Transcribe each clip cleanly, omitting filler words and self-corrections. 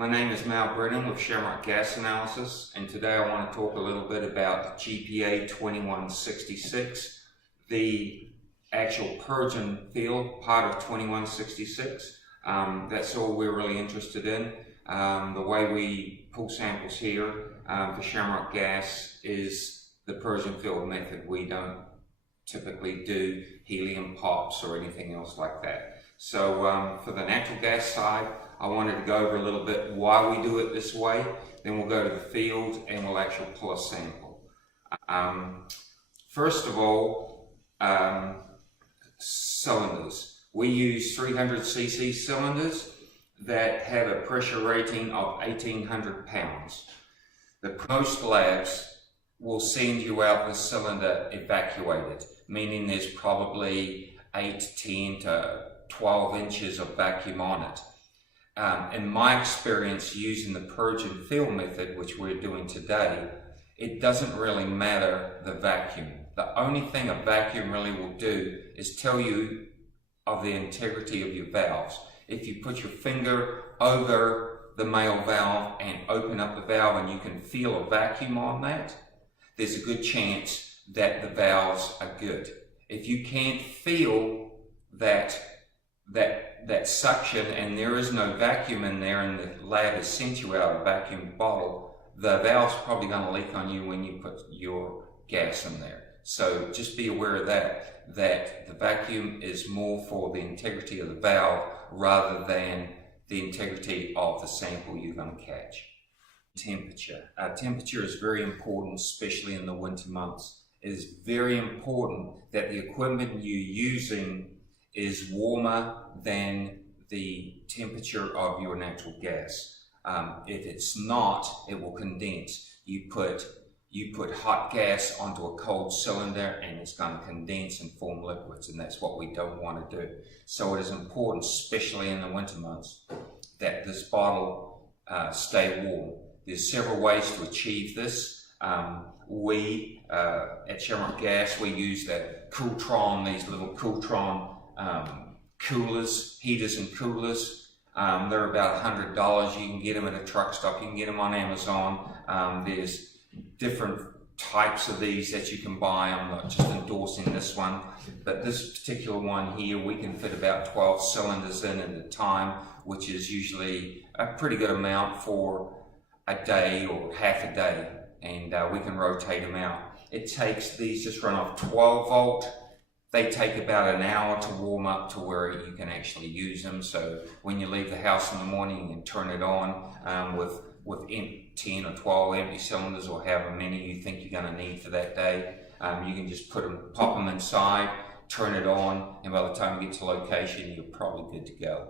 My name is Mal Brennan with Shamrock Gas Analysis, and today I want to talk a little bit about GPA 2166, the actual purge and field part of 2166. That's all we're really interested in. The way we pull samples here for Shamrock Gas is the purge and field method. We don't typically do helium pops or anything else like that. So for the natural gas side, I wanted to go over a little bit why we do it this way. Then we'll go to the field and we'll actually pull a sample. First of all, cylinders. We use 300cc cylinders that have a pressure rating of 1,800 pounds. Most labs will send you out the cylinder evacuated, meaning there's probably 8, 10 to 12 inches of vacuum on it. In my experience using the purge and fill method, which we're doing today, it doesn't really matter the vacuum. The only thing a vacuum really will do is tell you of the integrity of your valves. If you put your finger over the male valve and open up the valve and you can feel a vacuum on that, there's a good chance that the valves are good. If you can't feel that suction and there is no vacuum in there and the lab has sent you out a vacuum bottle, the valve's probably going to leak on you when you put your gas in there. So just be aware of that the vacuum is more for the integrity of the valve rather than the integrity of the sample you're going to catch. Temperature. Temperature is very important, especially in the winter months. It is very important that the equipment you're using is warmer than the temperature of your natural gas. If it's not, it will condense. You put hot gas onto a cold cylinder and it's going to condense and form liquids, and that's what we don't want to do. So it is important, especially in the winter months, that this bottle stay warm. There's several ways to achieve this. We at Shamrock Gas, we use that Cooltron, these little Cooltron coolers, heaters and coolers. They're about $100. You can get them at a truck stop. You can get them on Amazon. There's different types of these that you can buy. I'm not just endorsing this one, but this particular one here, we can fit about 12 cylinders in at a time, which is usually a pretty good amount for a day or half a day, and we can rotate them out. It takes, these just run off 12 volt. They take about an hour to warm up to where you can actually use them. So when you leave the house in the morning, you can turn it on with 10 or 12 empty cylinders or however many you think you're going to need for that day. You can just pop them inside, turn it on, and by the time you get to location, you're probably good to go.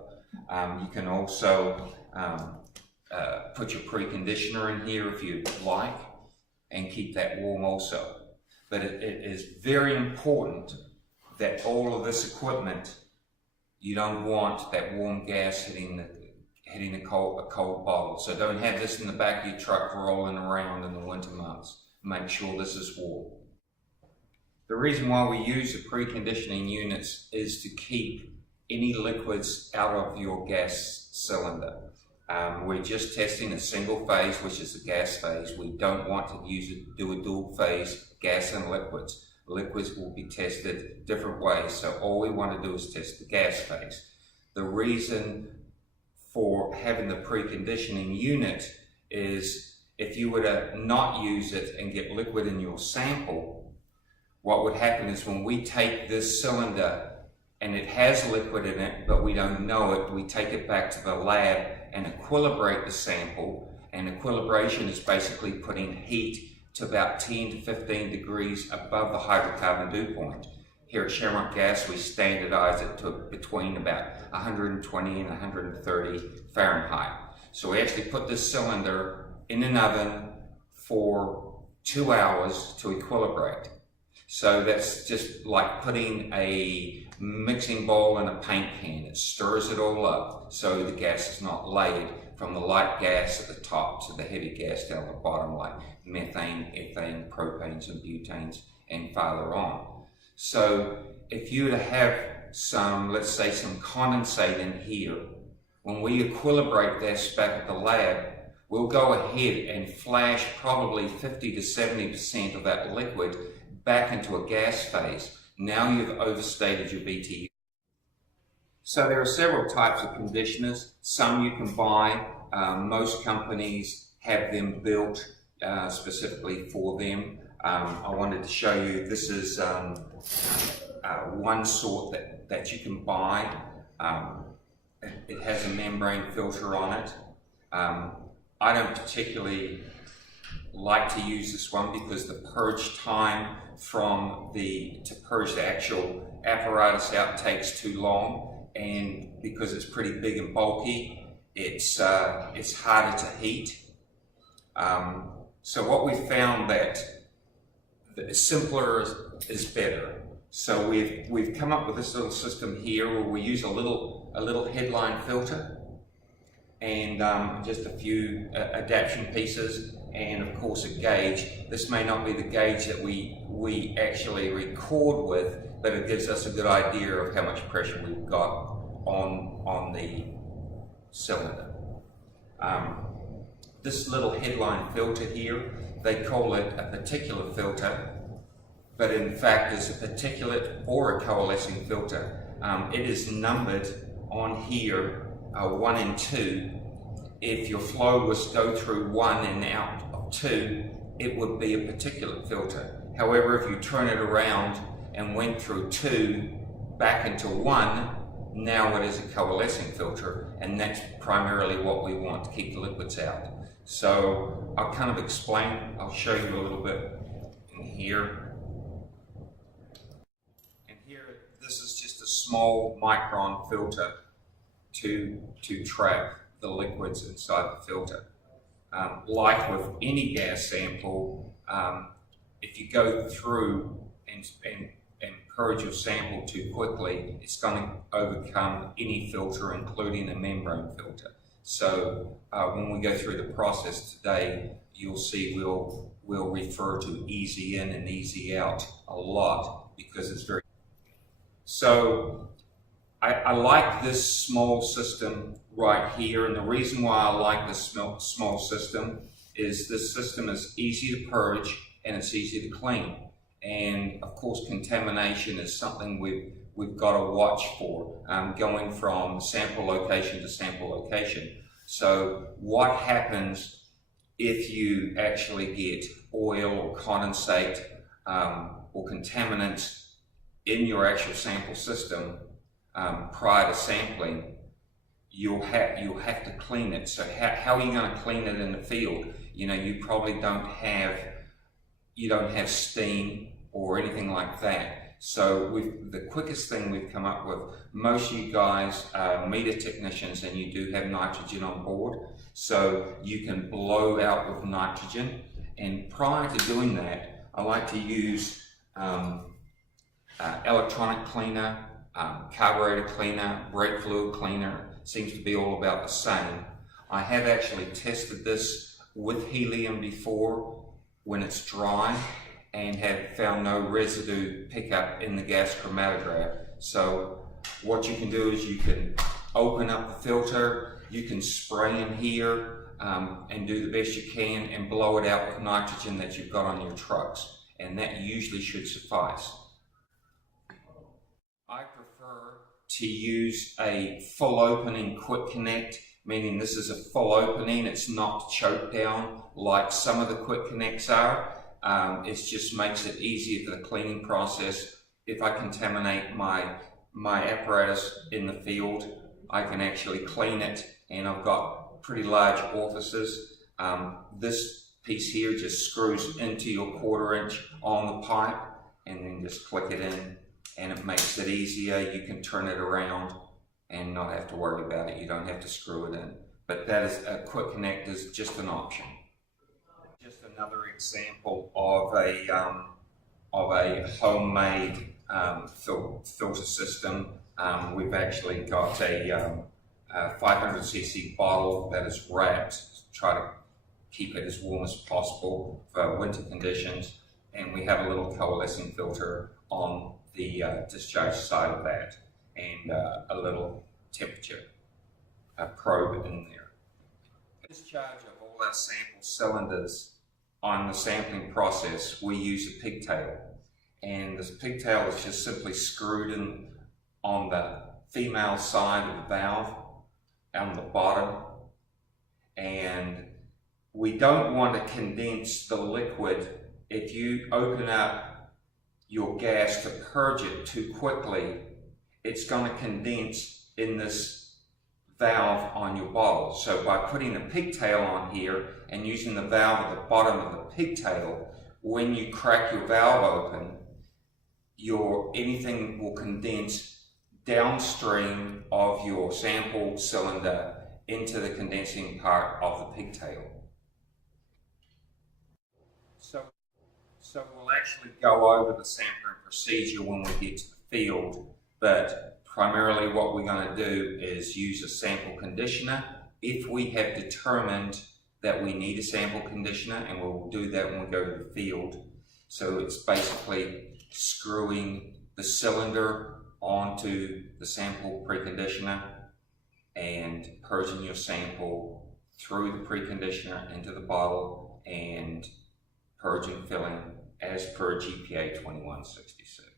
You can also put your preconditioner in here if you like and keep that warm also. But it is very important that all of this equipment, you don't want that warm gas hitting a cold bottle. So don't have this in the back of your truck rolling around in the winter months. Make sure this is warm. The reason why we use the preconditioning units is to keep any liquids out of your gas cylinder. We're just testing a single phase, which is the gas phase. We don't want to do a dual phase gas and liquids. Liquids will be tested different ways, so all we want to do is test the gas phase. The reason for having the preconditioning unit is if you were to not use it and get liquid in your sample, what would happen is when we take this cylinder and it has liquid in it, but we don't know it, we take it back to the lab and equilibrate the sample, and equilibration is basically putting heat to about 10 to 15 degrees above the hydrocarbon dew point. Here at Shamrock Gas, we standardize it to between about 120 and 130 Fahrenheit. So we actually put this cylinder in an oven for 2 hours to equilibrate. So that's just like putting a mixing bowl in a paint can. It stirs it all up so the gas is not layered from the light gas at the top to the heavy gas down the bottom, like methane, ethane, propanes and butanes and farther on. So if you were to have some, let's say some condensate in here, When we equilibrate this back at the lab, we'll go ahead and flash probably 50 to 70% of that liquid back into a gas phase. Now you've overstated your BTU. So there are several types of conditioners. Some you can buy. Most companies have them built specifically for them. I wanted to show you, this is one sort that you can buy. It has a membrane filter on it. I don't particularly like to use this one because the purge time to purge the actual apparatus out takes too long, and because it's pretty big and bulky, it's harder to heat. So what we found that simpler is better. So we've come up with this little system here where we use a little headline filter and just a few adaptation pieces, and of course a gauge. This may not be the gauge that we actually record with, but it gives us a good idea of how much pressure we've got on the cylinder. This little headline filter here, they call it a particulate filter, but in fact it's a particulate or a coalescing filter. It is numbered on here 1 and 2. If your flow was to go through 1 and out of 2, it would be a particulate filter. However, if you turn it around and went through 2 back into 1, now it is a coalescing filter, and that's primarily what we want to keep the liquids out. So I'll kind of explain, I'll show you a little bit in here. And here, this is just a small micron filter to track the liquids inside the filter. Like with any gas sample, if you go through and purge your sample too quickly, it's going to overcome any filter, including a membrane filter. So when we go through the process today, you'll see we'll refer to easy in and easy out a lot because it's very. So I like this small system right here, and the reason why I like this small system is this system is easy to purge and it's easy to clean. And of course, contamination is something we've got to watch for, going from sample location to sample location. So what happens if you actually get oil or condensate or contaminants in your actual sample system prior to sampling? You'll have to clean it. So how are you going to clean it in the field? You know, you probably don't have steam or anything like that. So the quickest thing we've come up with, most of you guys are meter technicians and you do have nitrogen on board, so you can blow out with nitrogen. And prior to doing that, I like to use electronic cleaner, carburetor cleaner, brake fluid cleaner. Seems to be all about the same. I have actually tested this with helium before when it's dry, and have found no residue pickup in the gas chromatograph. So what you can do is you can open up the filter, you can spray in here and do the best you can and blow it out with nitrogen that you've got on your trucks, and that usually should suffice. I prefer to use a full opening quick connect, meaning this is a full opening, it's not choked down like some of the quick connects are. It just makes it easier for the cleaning process. If I contaminate my apparatus in the field, I can actually clean it, and I've got pretty large orifices. This piece here just screws into your 1/4 inch on the pipe, and then just click it in, and it makes it easier. You can turn it around and not have to worry about it. You don't have to screw it in. But that is a quick connect is just an option. Just another example of a homemade filter system. We've actually got a 500cc bottle that is wrapped to try to keep it as warm as possible for winter conditions, and we have a little coalescing filter on the discharge side of that, and a little temperature probe in there. Discharge of all our sample cylinders on the sampling process, we use a pigtail. And this pigtail is just simply screwed in on the female side of the valve on the bottom. And we don't want to condense the liquid. If you open up your gas to purge it too quickly, it's going to condense in this valve on your bottle. So by putting a pigtail on here and using the valve at the bottom of the pigtail, when you crack your valve open, anything will condense downstream of your sample cylinder into the condensing part of the pigtail. So we'll actually go over the sampling procedure when we get to the field, but primarily what we're going to do is use a sample conditioner if we have determined that we need a sample conditioner, and we'll do that when we go to the field. So it's basically screwing the cylinder onto the sample preconditioner and purging your sample through the preconditioner into the bottle and purging, filling as per GPA 2166.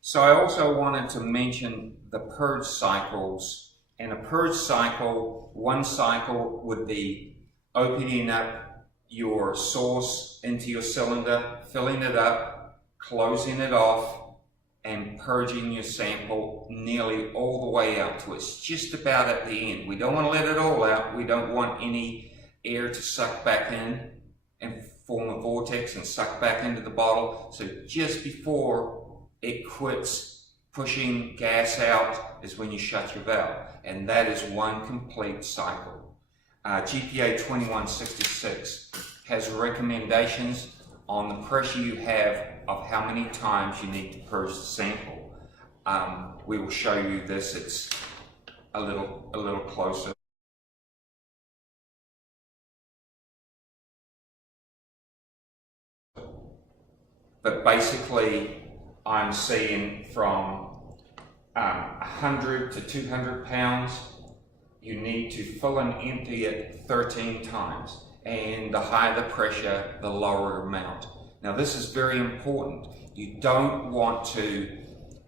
So I also wanted to mention the purge cycles. And a purge cycle, one cycle would be opening up your source into your cylinder, filling it up, closing it off, and purging your sample nearly all the way out to it's just about at the end. We don't want to let it all out. We don't want any air to suck back in and form a vortex and suck back into the bottle. So just before it quits pushing gas out is when you shut your valve, and that is one complete cycle. GPA 2166 has recommendations on the pressure you have of how many times you need to purge the sample. We will show you this. It's a little closer. But basically, I'm seeing from 100 to 200 pounds, you need to fill and empty it 13 times. And the higher the pressure, the lower the amount. Now this is very important. You don't want to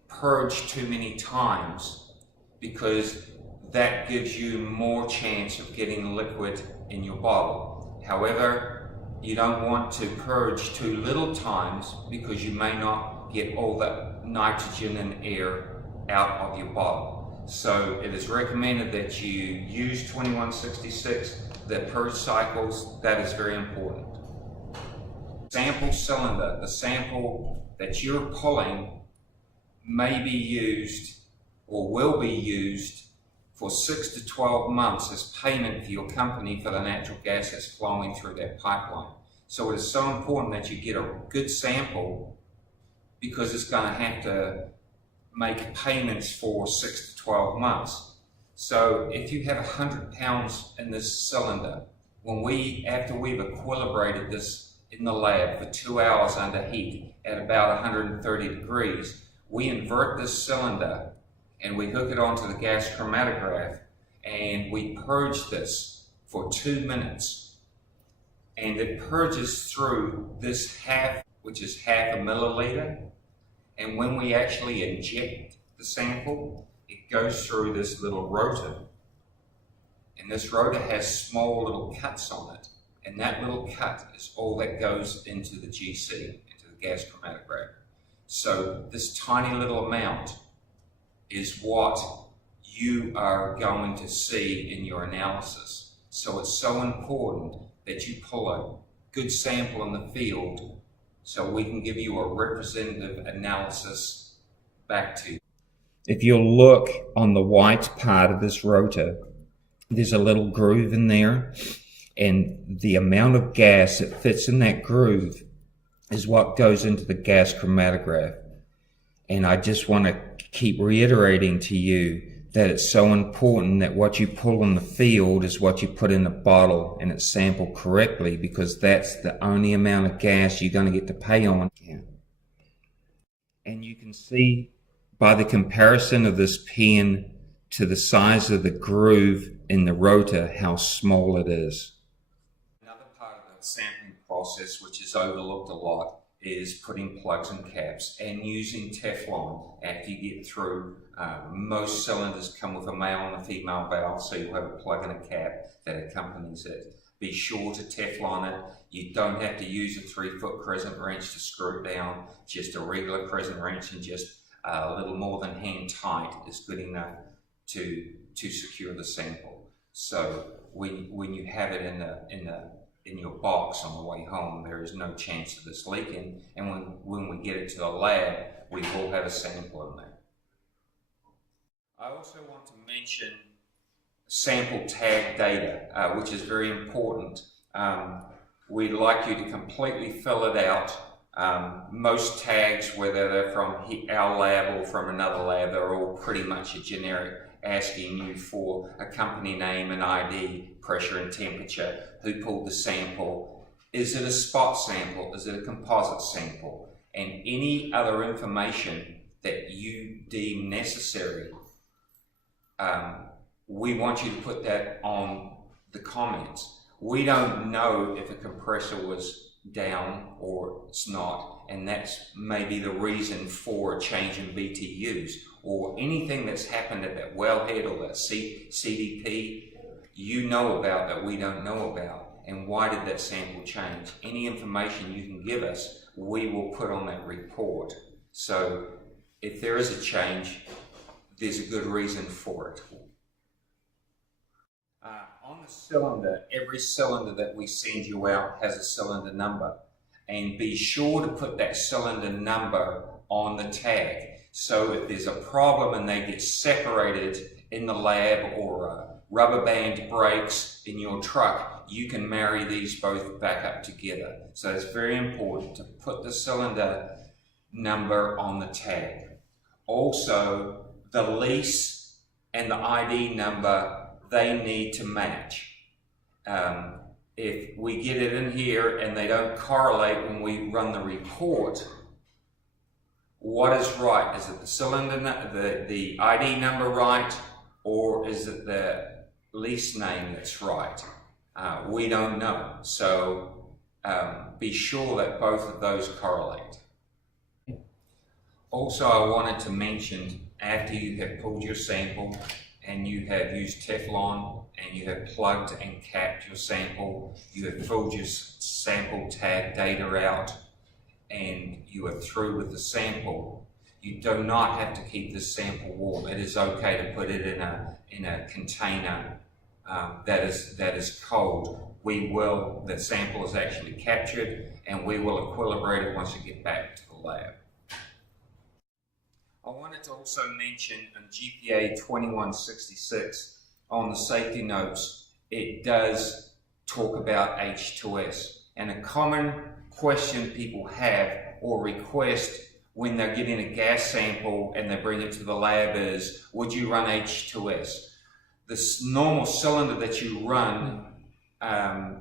purge too many times because that gives you more chance of getting liquid in your bottle. However, you don't want to purge too little times because you may not get all the nitrogen and air out of your bottle. So it is recommended that you use 2166, the purge cycles. That is very important. Sample cylinder, the sample that you're pulling may be used or will be used for 6 to 12 months as payment for your company for the natural gas that's flowing through that pipeline. So it is so important that you get a good sample because it's going to have to make payments for 6 to 12 months. So if you have 100 pounds in this cylinder, after we've equilibrated this in the lab for 2 hours under heat at about 130 degrees, we invert this cylinder and we hook it onto the gas chromatograph and we purge this for 2 minutes. And it purges through this which is half a milliliter. And when we actually inject the sample, it goes through this little rotor. And this rotor has small little cuts on it. And that little cut is all that goes into the GC, into the gas chromatograph. So this tiny little amount is what you are going to see in your analysis. So it's so important that you pull a good sample in the field so we can give you a representative analysis back to you. If you'll look on the white part of this rotor, there's a little groove in there, and the amount of gas that fits in that groove is what goes into the gas chromatograph. And I just want to keep reiterating to you that it's so important that what you pull in the field is what you put in the bottle and it's sampled correctly, because that's the only amount of gas you're going to get to pay on. And you can see by the comparison of this pen to the size of the groove in the rotor, how small it is. Another part of the sampling process, which is overlooked a lot, is putting plugs and caps and using Teflon after you get through. Most cylinders come with a male and a female valve, so you'll have a plug and a cap that accompanies it. Be sure to Teflon it. You don't have to use a 3-foot crescent wrench to screw it down. Just a regular crescent wrench and just a little more than hand tight is good enough to secure the sample. So when you have it in your box on the way home, there is no chance of this leaking. And when we get it to the lab, we will have a sample in there. I also want to mention sample tag data, which is very important. We'd like you to completely fill it out. Most tags, whether they're from our lab or from another lab, they're all pretty much a generic, asking you for a company name and ID, pressure and temperature, who pulled the sample, is it a spot sample, is it a composite sample, and any other information that you deem necessary. We want you to put that on the comments. We don't know if a compressor was down or it's not, and that's maybe the reason for a change in BTUs, or anything that's happened at that wellhead or that CDP you know about that we don't know about, and why did that sample change. Any information you can give us, we will put on that report. So if there is a change, there's a good reason for it. On the cylinder, every cylinder that we send you out has a cylinder number, and be sure to put that cylinder number on the tag. So if there's a problem and they get separated in the lab, or a rubber band breaks in your truck, you can marry these both back up together. So it's very important to put the cylinder number on the tag. Also, the lease and the ID number, they need to match. If we get it in here and they don't correlate when we run the report, what is right? Is it the cylinder, the ID number right, or is it the lease name that's right? We don't know. So be sure that both of those correlate. Also, I wanted to mention, after you have pulled your sample and you have used Teflon and you have plugged and capped your sample, you have filled your sample tag data out, and you are through with the sample, you do not have to keep this sample warm. It is okay to put it in a container that is cold. The sample is actually captured, and we will equilibrate it once you get back to the lab. I wanted to also mention in GPA 2166 on the safety notes, it does talk about H2S. And a common question people have or request when they're getting a gas sample and they bring it to the lab is, would you run H2S? This normal cylinder that you run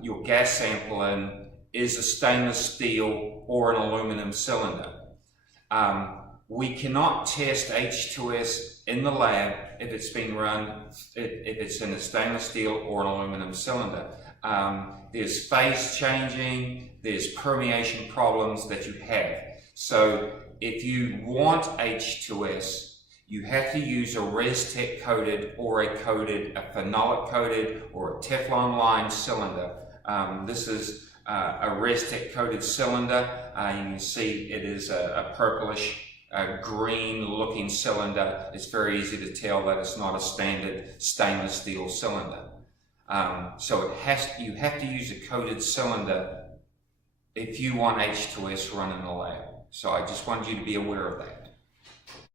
your gas sample in is a stainless steel or an aluminum cylinder. We cannot test H2S in the lab if it's been run, if it's in a stainless steel or an aluminum cylinder. There's phase changing, there's permeation problems that you have. So if you want H2S, you have to use a ResTech coated or a phenolic coated or a Teflon lined cylinder. This is a ResTech coated cylinder. You can see it is a purplish green looking cylinder. It's very easy to tell that it's not a standard stainless steel cylinder. So you have to use a coated cylinder if you want H2S run in the lab. So I just wanted you to be aware of that.